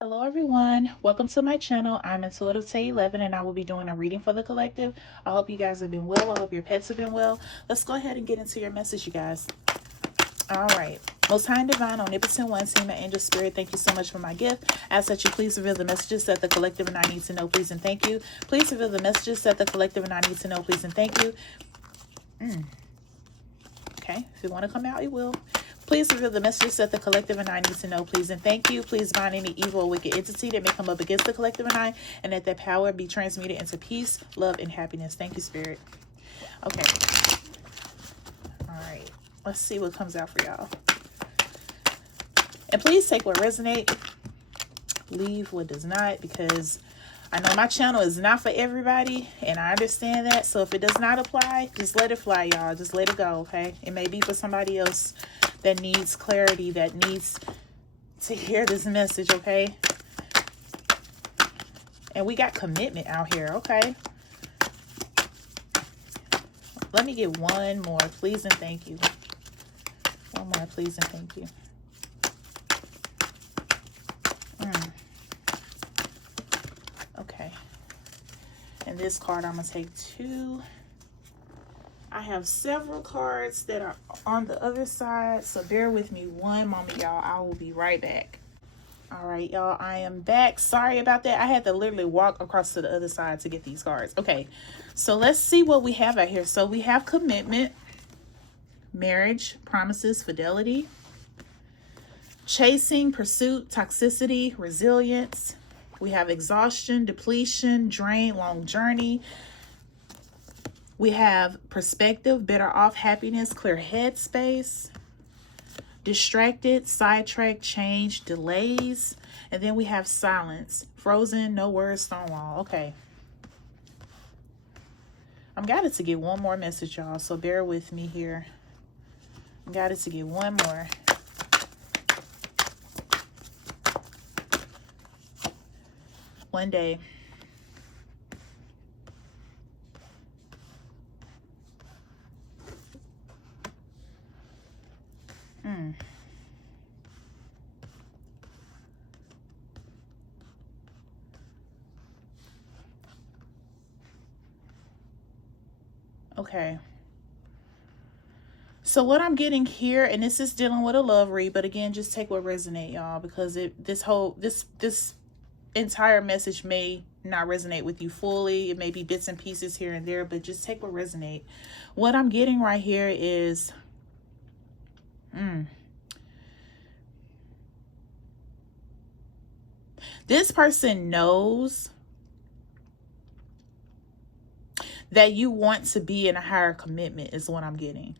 Hello everyone, welcome to my channel. I'm Intuitive Tay 11 and I will be doing a reading for the collective. I hope you guys have been well. I hope your pets have been well. Let's go ahead and get into your message, you guys. All right. Most High and Divine, Omnipotent One, Team and Angel Spirit, thank you so much for my gift. I ask that you please reveal the messages that the collective and I need to know, please and thank you. Please reveal the messages that the collective and I need to know, please and thank you. Okay, if you want to come out, you will. Please reveal the messages that the collective and I need to know, please and thank you. Please bind any evil or wicked entity that may come up against the collective and I, and that that power be transmuted into peace, love, and happiness. Thank you, Spirit. Okay. All right. Let's see what comes out for y'all. And please take what resonates, leave what does not, because I know my channel is not for everybody, and I understand that. So if it does not apply, just let it fly, y'all. Just let it go, okay? It may be for somebody else that needs clarity, that needs to hear this message, okay? And we got commitment out here, okay? Let me get one more, please and thank you. One more, please and thank you. Okay. And this card, I'm going to take two. I have several cards that are on the other side, so bear with me one moment, y'all. I will be right back. All right, y'all, I am back. Sorry about that. I had to literally walk across to the other side to get these cards. Okay, so let's see what we have out here. So we have commitment, marriage, promises, fidelity, chasing, pursuit, toxicity, resilience. We have exhaustion, depletion, drain, long journey. We have perspective, better off, happiness, clear head space, distracted, sidetrack, change, delays. And then we have silence, frozen, no words, stonewall. Okay. I'm got it to get one more message, y'all, so bear with me here. I'm got it to get one more. One day. Okay. So what I'm getting here, and this is dealing with a love read, but again, just take what resonate, y'all, because this entire message may not resonate with you fully. It may be bits and pieces here and there, but just take what resonate. What I'm getting right here is this person knows that you want to be in a higher commitment is what I'm getting.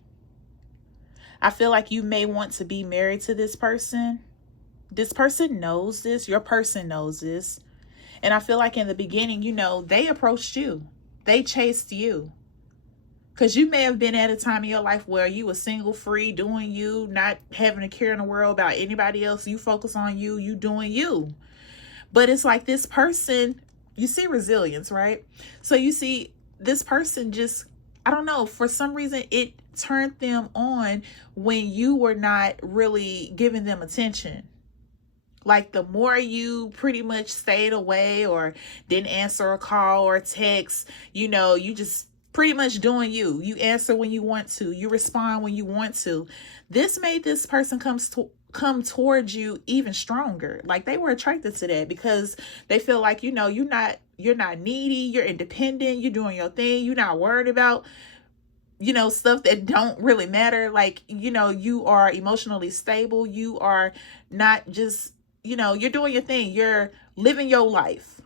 I feel like you may want to be married to this person. This person knows this. Your person knows this. And I feel like in the beginning, you know, they approached you. They chased you. Because you may have been at a time in your life where you were single, free, doing you, not having a care in the world about anybody else. You focus on you, you doing you. But it's like this person, you see resilience, right? So you see this person just, I don't know, for some reason it turned them on when you were not really giving them attention. Like the more you pretty much stayed away or didn't answer a call or a text, you know, you just pretty much doing you. You answer when you want to. You respond when you want to. This made this person come towards you even stronger. Like they were attracted to that because they feel like, you know, you're not needy, you're independent, you're doing your thing, you're not worried about, you know, stuff that don't really matter. Like, you know, you are emotionally stable. You are not just, you know, you're doing your thing. You're living your life.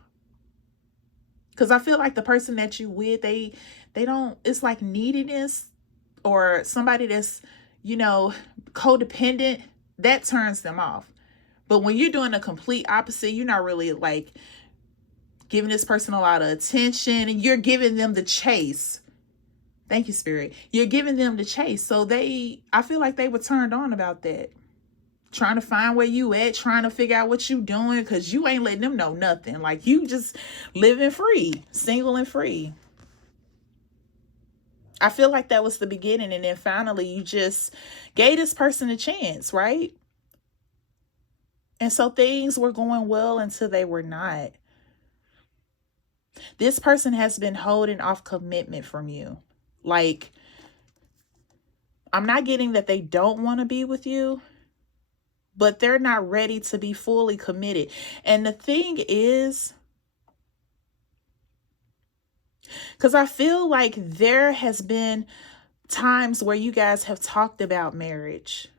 Because I feel like the person that you with, they don't, it's like neediness or somebody that's, you know, codependent, that turns them off. But when you're doing the complete opposite, you're not really like giving this person a lot of attention and you're giving them the chase. Thank you, Spirit. You're giving them the chase. So I feel like they were turned on about that. Trying to find where you at, trying to figure out what you doing, because you ain't letting them know nothing. Like you just living free, single and free. I feel like that was the beginning. And then finally you just gave this person a chance, right? And so things were going well until they were not. This person has been holding off commitment from you. Like, I'm not getting that they don't want to be with you, but they're not ready to be fully committed. And the thing is, because I feel like there has been times where you guys have talked about marriage.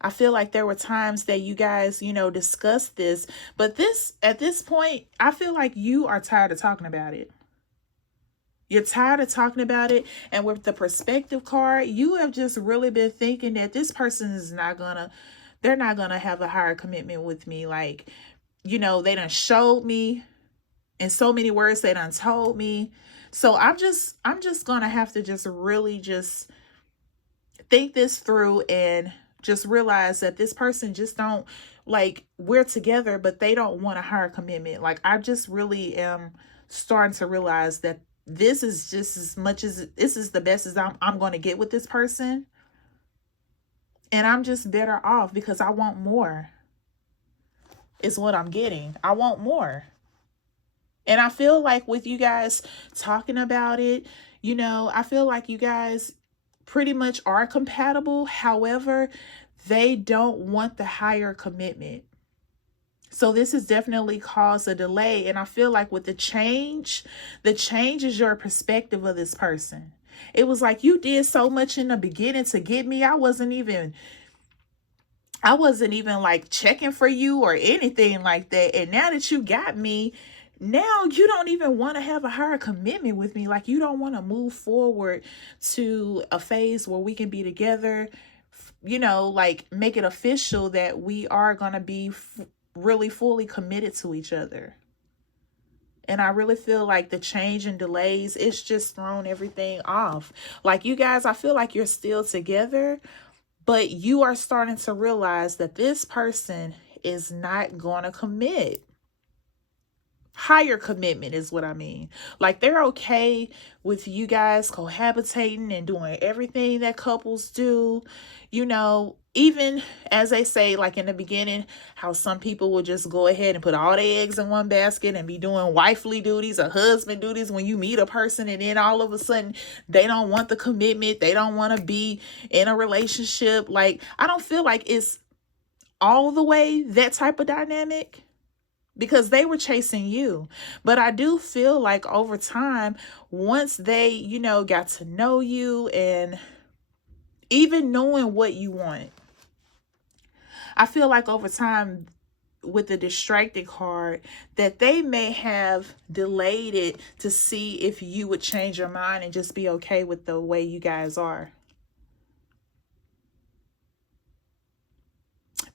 I feel like there were times that you guys, discussed this, but at this point, I feel like you are tired of talking about it. You're tired of talking about it. And with the perspective card, you have just really been thinking that this person is they're not gonna have a higher commitment with me. Like, they done showed me in so many words, they done told me. So I'm just gonna have to just really just think this through and just realize that this person just don't, like, we're together, but they don't want a higher commitment. Like, I just really am starting to realize that this is just as much as this is the best as I'm going to get with this person. And I'm just better off because I want more is what I'm getting. I want more. And I feel like with you guys talking about it, I feel like you guys pretty much are compatible. However, they don't want the higher commitment. So this has definitely caused a delay. And I feel like with the change is your perspective of this person. It was like you did so much in the beginning to get me. I wasn't even like checking for you or anything like that. And now that you got me, now you don't even want to have a higher commitment with me. Like, you don't want to move forward to a phase where we can be together, like make it official that we are going to be really fully committed to each other. And I really feel like the change and delays, it's just thrown everything off. Like, you guys, I feel like you're still together, but you are starting to realize that this person is not going to commit. Higher commitment is what I mean. Like, they're okay with you guys cohabitating and doing everything that couples do. Even as they say, like in the beginning, how some people will just go ahead and put all their eggs in one basket and be doing wifely duties or husband duties when you meet a person, and then all of a sudden they don't want the commitment. They don't want to be in a relationship. Like, I don't feel like it's all the way that type of dynamic, because they were chasing you. But I do feel like over time, once they, got to know you and even knowing what you want, I feel like over time with the distracted card, that they may have delayed it to see if you would change your mind and just be okay with the way you guys are.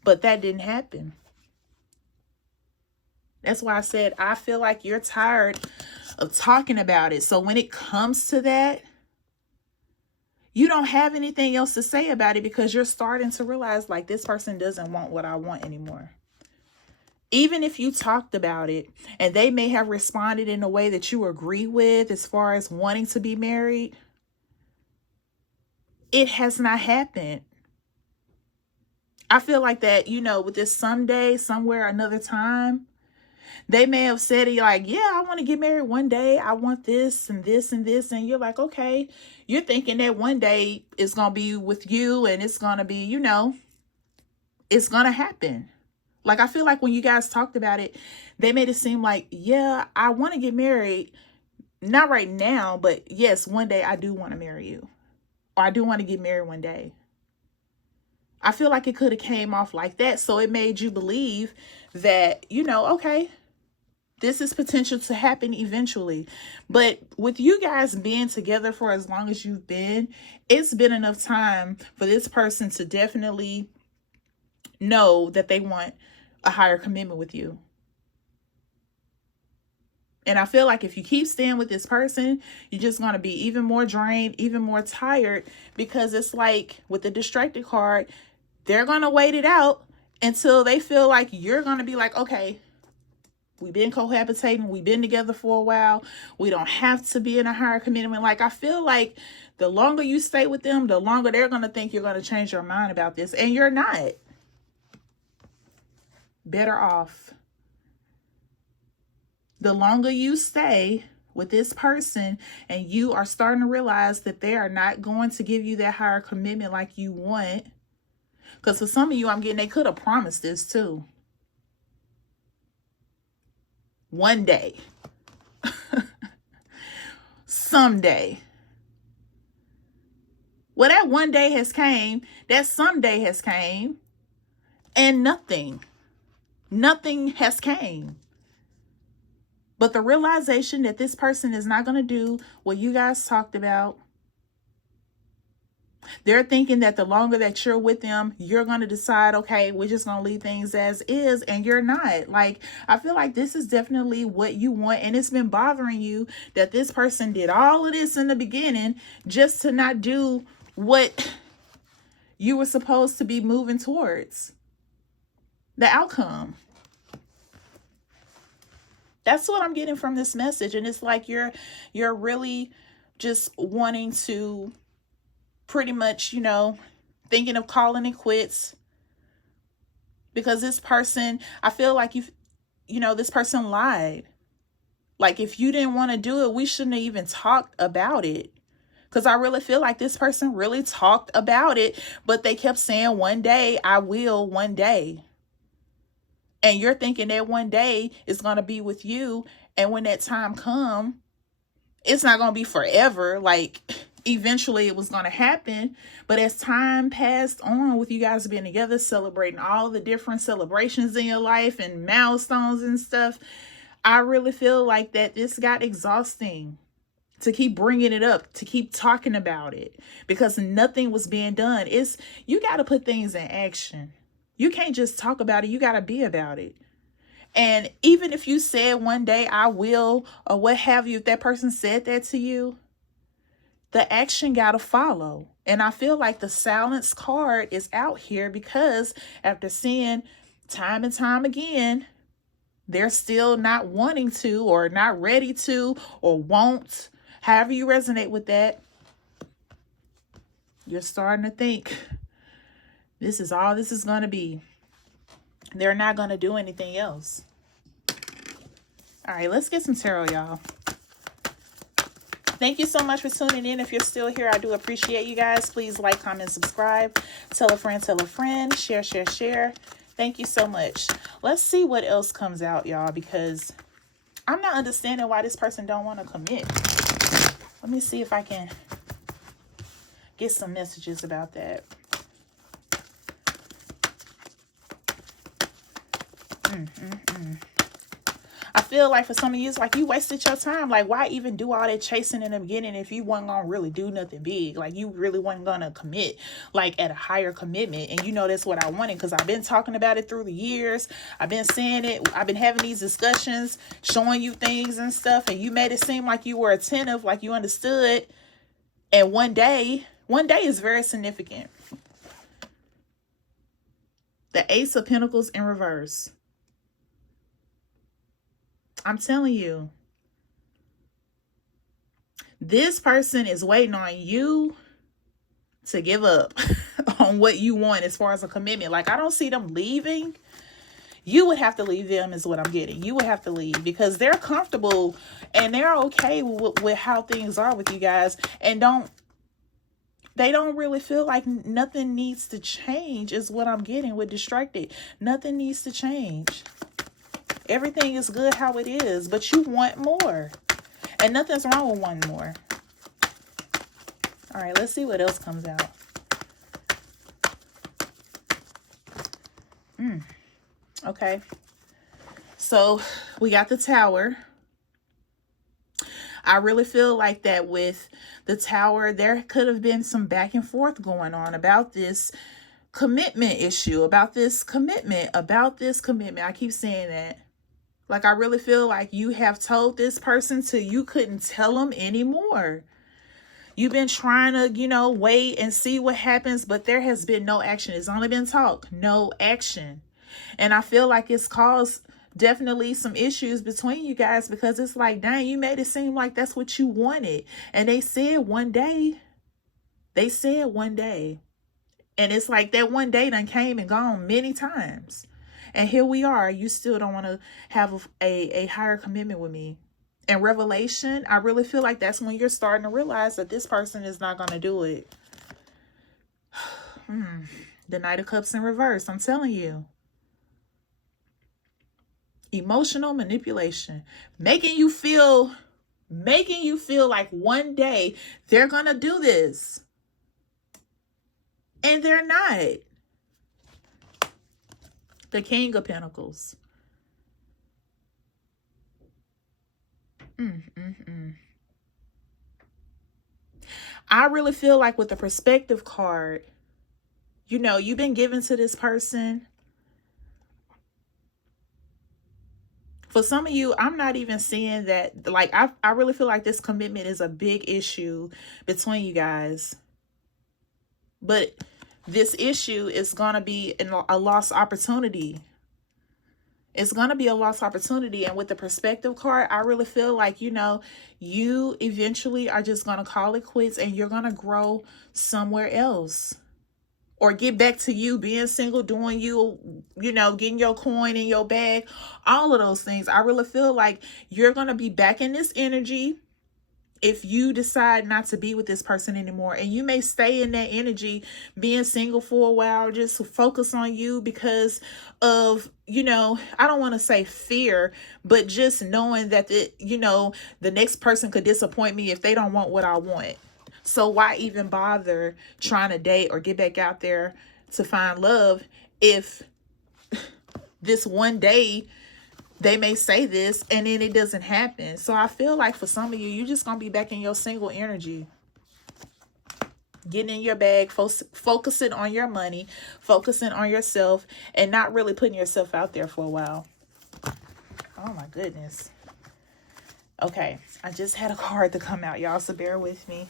But that didn't happen. That's why I said I feel like you're tired of talking about it. So when it comes to that, you don't have anything else to say about it because you're starting to realize, like, this person doesn't want what I want anymore. Even if you talked about it and they may have responded in a way that you agree with as far as wanting to be married, it has not happened. I feel like that, with this someday, somewhere, another time, they may have said it like, yeah, I want to get married one day. I want this and this and this. And you're like, okay, you're thinking that one day it's going to be with you and it's going to be, it's going to happen. Like, I feel like when you guys talked about it, they made it seem like, yeah, I want to get married. Not right now, but yes, one day I do want to marry you. Or I do want to get married one day. I feel like it could have came off like that. So it made you believe that, okay, this is potential to happen eventually. But with you guys being together for as long as you've been, it's been enough time for this person to definitely know that they want a higher commitment with you. And I feel like if you keep staying with this person, you're just going to be even more drained, even more tired, because it's like with the distracted card, they're going to wait it out until they feel like you're going to be like, okay, we've been cohabitating, we've been together for a while, we don't have to be in a higher commitment. Like, I feel like the longer you stay with them, the longer they're going to think you're going to change your mind about this, and you're not. better off. The longer you stay with this person and you are starting to realize that they are not going to give you that higher commitment like you want, because for some of you, I'm getting, they could have promised this too. One day. Someday. Well, that one day has came, that someday has came, and nothing has came. But the realization that this person is not going to do what you guys talked about. They're thinking that the longer that you're with them, you're going to decide, okay, we're just going to leave things as is, and you're not. Like, I feel like this is definitely what you want, and it's been bothering you that this person did all of this in the beginning just to not do what you were supposed to be moving towards. The outcome. That's what I'm getting from this message. And it's like you're really just wanting to pretty much, thinking of calling it quits. Because this person, I feel like this person lied. Like, if you didn't want to do it, we shouldn't have even talked about it. Because I really feel like this person really talked about it, but they kept saying, one day, I will, one day. And you're thinking that one day is going to be with you. And when that time comes, it's not going to be forever. Like, eventually it was going to happen. But as time passed on with you guys being together, celebrating all the different celebrations in your life and milestones and stuff, I really feel like that this got exhausting to keep bringing it up, to keep talking about it, because nothing was being done. You got to put things in action. You can't just talk about it. You got to be about it. And even if you said one day I will, or what have you, if that person said that to you, the action got to follow. And I feel like the silence card is out here because after seeing time and time again, they're still not wanting to, or not ready to, or won't. However you resonate with that, you're starting to think this is all this is going to be. They're not going to do anything else. All right, let's get some tarot, y'all. Thank you so much for tuning in. If you're still here, I do appreciate you guys. Please like, comment, subscribe. Tell a friend. Share. Thank you so much. Let's see what else comes out, y'all, because I'm not understanding why this person don't want to commit. Let me see if I can get some messages about that. I feel like for some of you, it's like you wasted your time. Like, why even do all that chasing in the beginning if you wasn't going to really do nothing big? Like, you really wasn't going to commit, like, at a higher commitment. And that's what I wanted, because I've been talking about it through the years. I've been saying it. I've been having these discussions, showing you things and stuff. And you made it seem like you were attentive, like you understood. And one day is very significant. The Ace of Pentacles in reverse. I'm telling you, this person is waiting on you to give up on what you want as far as a commitment. Like, I don't see them leaving. You would have to leave them is what I'm getting. You would have to leave because they're comfortable and they're okay with how things are with you guys, and they don't really feel like nothing needs to change is what I'm getting with Distracted. Nothing needs to change. Everything is good how it is, but you want more. And nothing's wrong with wanting more. All right, let's see what else comes out. Okay. So we got the Tower. I really feel like that with the Tower, there could have been some back and forth going on about this commitment issue, about this commitment. I keep saying that. Like, I really feel like you have told this person till you couldn't tell them anymore. You've been trying to, wait and see what happens, but there has been no action. It's only been talk, no action. And I feel like it's caused definitely some issues between you guys, because it's like, dang, you made it seem like that's what you wanted. And they said one day. And it's like that one day done came and gone many times. And here we are. You still don't want to have a higher commitment with me. And revelation, I really feel like that's when you're starting to realize that this person is not going to do it. The Knight of Cups in reverse. I'm telling you. Emotional manipulation. Making you feel like one day they're going to do this. And they're not. The King of Pentacles. I really feel like with the perspective card, you know, you've been given to this person. For some of you, I'm not even seeing that. Like, I really feel like this commitment is a big issue between you guys. But this issue is going to be a lost opportunity. It's going to be a lost opportunity. And with the perspective card, I really feel like, you know, you eventually are just going to call it quits and you're going to grow somewhere else. Or get back to you being single, doing you know, getting your coin in your bag. All of those things. I really feel like you're going to be back in this energy if you decide not to be with this person anymore. And you may stay in that energy, being single for a while, just to focus on you because of, you know, I don't want to say fear, but just knowing that, you know, the next person could disappoint me if they don't want what I want. So why even bother trying to date or get back out there to find love if this one day they may say this and then it doesn't happen? So I feel like for some of you, you're just going to be back in your single energy. Getting in your bag, focusing on your money, focusing on yourself, and not really putting yourself out there for a while. Oh my goodness. Okay, I just had a card to come out, y'all, so bear with me.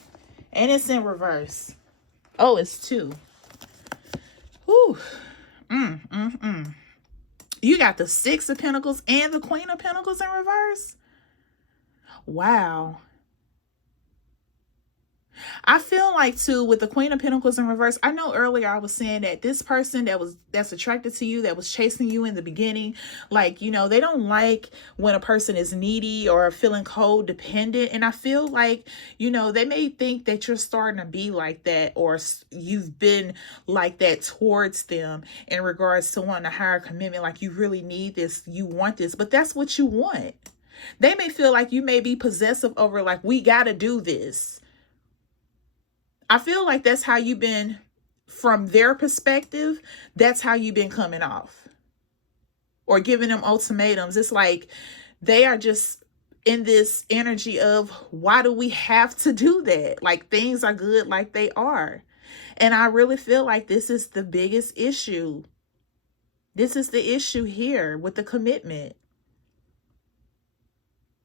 And it's in reverse. Oh, it's 2. Whew. You got the 6 of Pentacles and the Queen of Pentacles in reverse. Wow. I feel like too, with the Queen of Pentacles in reverse, I know earlier I was saying that this person that's attracted to you, that was chasing you in the beginning, like, you know, they don't like when a person is needy or feeling codependent. And I feel like, you know, they may think that you're starting to be like that, or you've been like that towards them in regards to wanting a higher commitment. Like, you really need this, you want this, but that's what you want. They may feel like you may be possessive over, like, we got to do this. I feel like that's how you've been, from their perspective, that's how you've been coming off. Or giving them ultimatums. It's like they are just in this energy of, why do we have to do that? Like, things are good like they are. And I really feel like this is the biggest issue. This is the issue here with the commitment.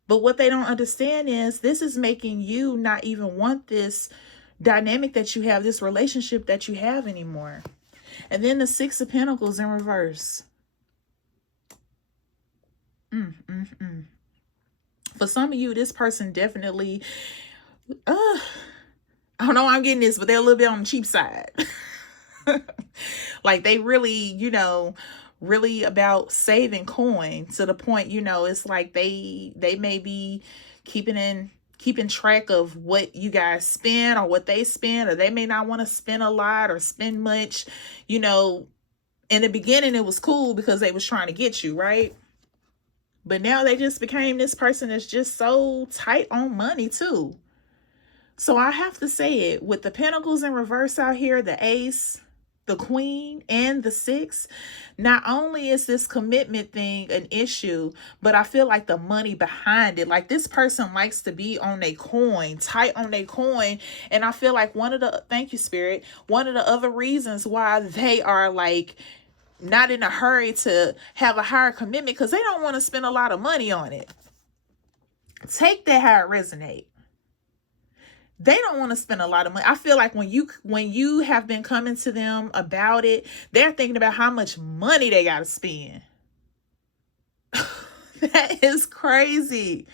But what they don't understand is this is making you not even want this dynamic that you have, this relationship that you have anymore. And then the 6 of Pentacles in reverse. For some of you, this person definitely, I don't know why I'm getting this, but they're a little bit on the cheap side. Like, they really, you know, really about saving coin to the point, you know, it's like they may be keeping track of what you guys spend or what they spend, or they may not want to spend a lot or spend much. You know, in the beginning it was cool because they was trying to get you, right? But now they just became this person that's just so tight on money too. So I have to say it, with the Pentacles in reverse out here, the Ace, the Queen, and the 6, not only is this commitment thing an issue, but I feel like the money behind it, like, this person likes to be on their coin, tight on their coin. And I feel like thank you, Spirit, one of the other reasons why they are, like, not in a hurry to have a higher commitment, because they don't want to spend a lot of money on it. Take that how it resonates. They don't want to spend a lot of money. I feel like when you have been coming to them about it, they're thinking about how much money they got to spend. That is crazy.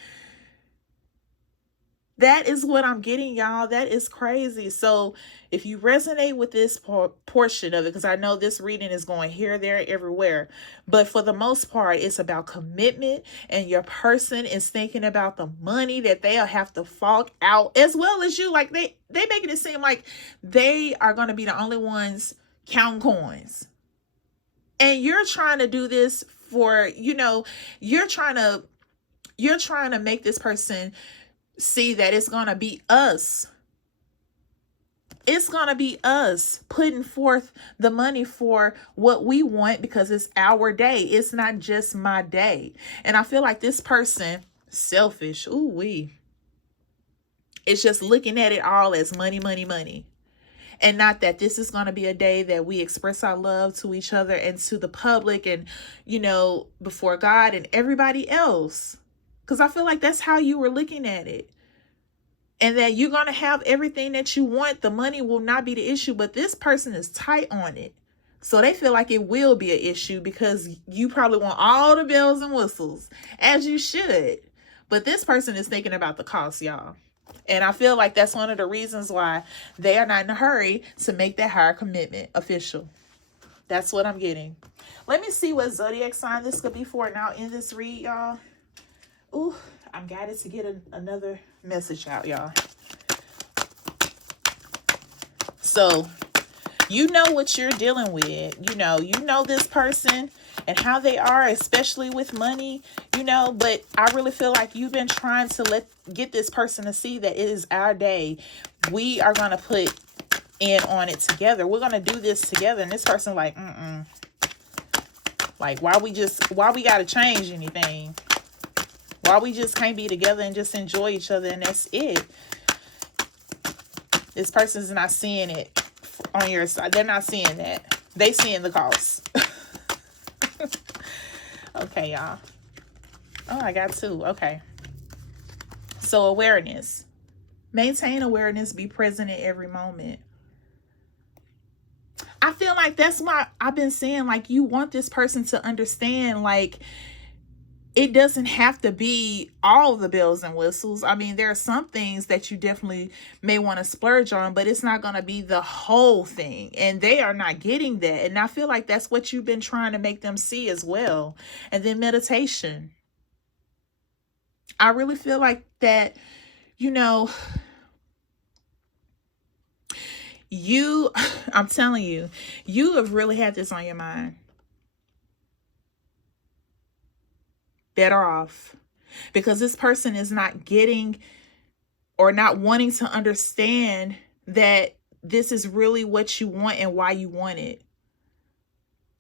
That is what I'm getting, y'all. That is crazy. So if you resonate with this portion of it, because I know this reading is going here, there, everywhere, but for the most part, it's about commitment, and your person is thinking about the money that they'll have to fork out, as well as you. Like they making it seem like they are going to be the only ones counting coins. And you're trying to do this for, you're trying to make this person see that it's going to be us. It's going to be us putting forth the money for what we want, because it's our day. It's not just my day. And I feel like this person, selfish, it's just looking at it all as money, money, money. And not that this is going to be a day that we express our love to each other and to the public and, before God and everybody else. Because I feel like that's how you were looking at it. And that you're going to have everything that you want. The money will not be the issue, but this person is tight on it. So they feel like it will be an issue, because you probably want all the bells and whistles, as you should. But this person is thinking about the cost, y'all. And I feel like that's one of the reasons why they are not in a hurry to make that higher commitment official. That's what I'm getting. Let me see what zodiac sign this could be for now in this read, y'all. Ooh, I'm guided to get another message out, y'all. So, you know what you're dealing with. You know this person and how they are, especially with money, but I really feel like you've been trying to get this person to see that it is our day. We are going to put in on it together. We're going to do this together. And this person like, like, why we got to change anything? Why we just can't be together and just enjoy each other and that's it? This person's not seeing it on your side. They're not seeing that. They seeing the cost. Okay, y'all. Oh, I got two. Okay. So awareness. Maintain awareness. Be present in every moment. I feel like that's why I've been saying, like, you want this person to understand, like, it doesn't have to be all the bells and whistles. I mean, there are some things that you definitely may want to splurge on, but it's not going to be the whole thing. And they are not getting that. And I feel like that's what you've been trying to make them see as well. And then meditation. I really feel like that, I'm telling you, you have really had this on your mind. Better off, because this person is not getting or not wanting to understand that this is really what you want and why you want it.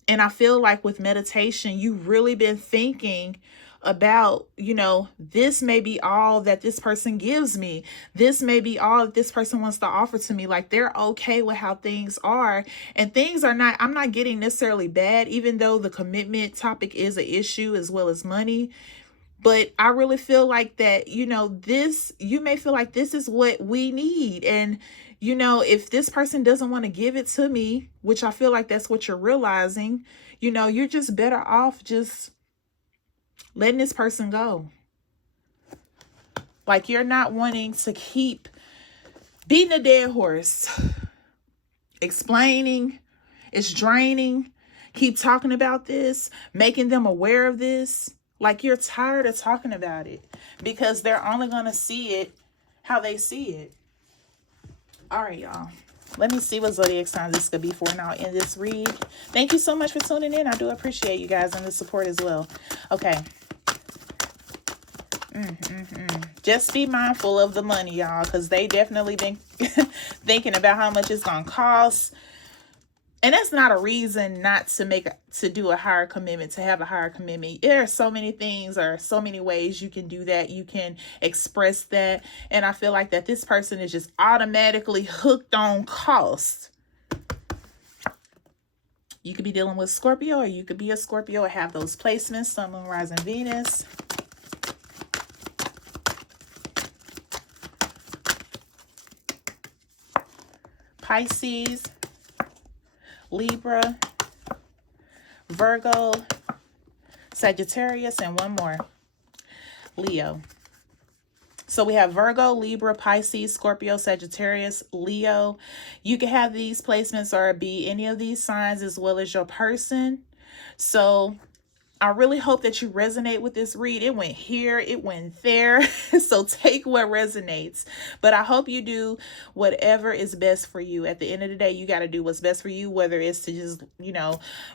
And I feel like with meditation, you've really been thinking about, this may be all that this person gives me. This may be all that this person wants to offer to me. Like, they're okay with how things are, and things are not, I'm not getting necessarily bad, even though the commitment topic is an issue as well as money. But I really feel like that, you may feel like this is what we need. And, if this person doesn't want to give it to me, which I feel like that's what you're realizing, you're just better off just letting this person go. Like, you're not wanting to keep beating a dead horse, explaining, it's draining, keep talking about this, making them aware of this. Like, you're tired of talking about it, because they're only going to see it how they see it. All right, y'all. Let me see what zodiac sign this could be for now in this read. Thank you so much for tuning in. I do appreciate you guys and the support as well. Okay. Just be mindful of the money, y'all, because they definitely been thinking about how much it's going to cost. And that's not a reason not to do a higher commitment, to have a higher commitment. There are so many things or so many ways you can do that. You can express that. And I feel like that this person is just automatically hooked on cost. You could be dealing with Scorpio, or you could be a Scorpio or have those placements, Sun, Moon, Rising, Venus. Pisces, Libra, Virgo, Sagittarius, and one more, Leo. So we have Virgo, Libra, Pisces, Scorpio, Sagittarius, Leo. You can have these placements or be any of these signs as well as your person. So I really hope that you resonate with this read. It went here, it went there. So take what resonates. But I hope you do whatever is best for you. At the end of the day, you got to do what's best for you, whether it's to just,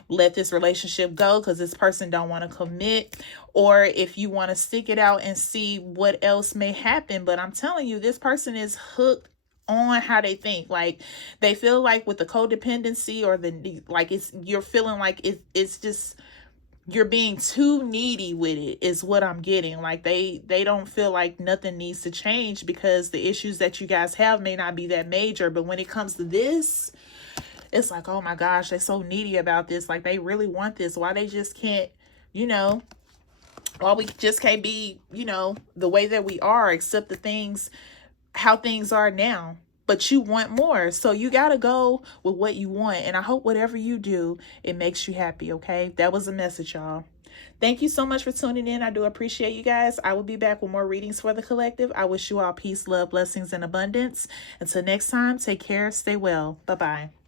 let this relationship go because this person don't want to commit, or if you want to stick it out and see what else may happen. But I'm telling you, this person is hooked on how they think. Like, they feel like with the codependency or you're feeling like it's just, you're being too needy with it is what I'm getting. Like they don't feel like nothing needs to change because the issues that you guys have may not be that major. But when it comes to this, it's like, oh my gosh, they're so needy about this. Like they really want this. Why they just can't, why we just can't be, the way that we are, except how things are now. But you want more. So you got to go with what you want. And I hope whatever you do, it makes you happy, okay? That was a message, y'all. Thank you so much for tuning in. I do appreciate you guys. I will be back with more readings for the collective. I wish you all peace, love, blessings, and abundance. Until next time, take care. Stay well. Bye-bye.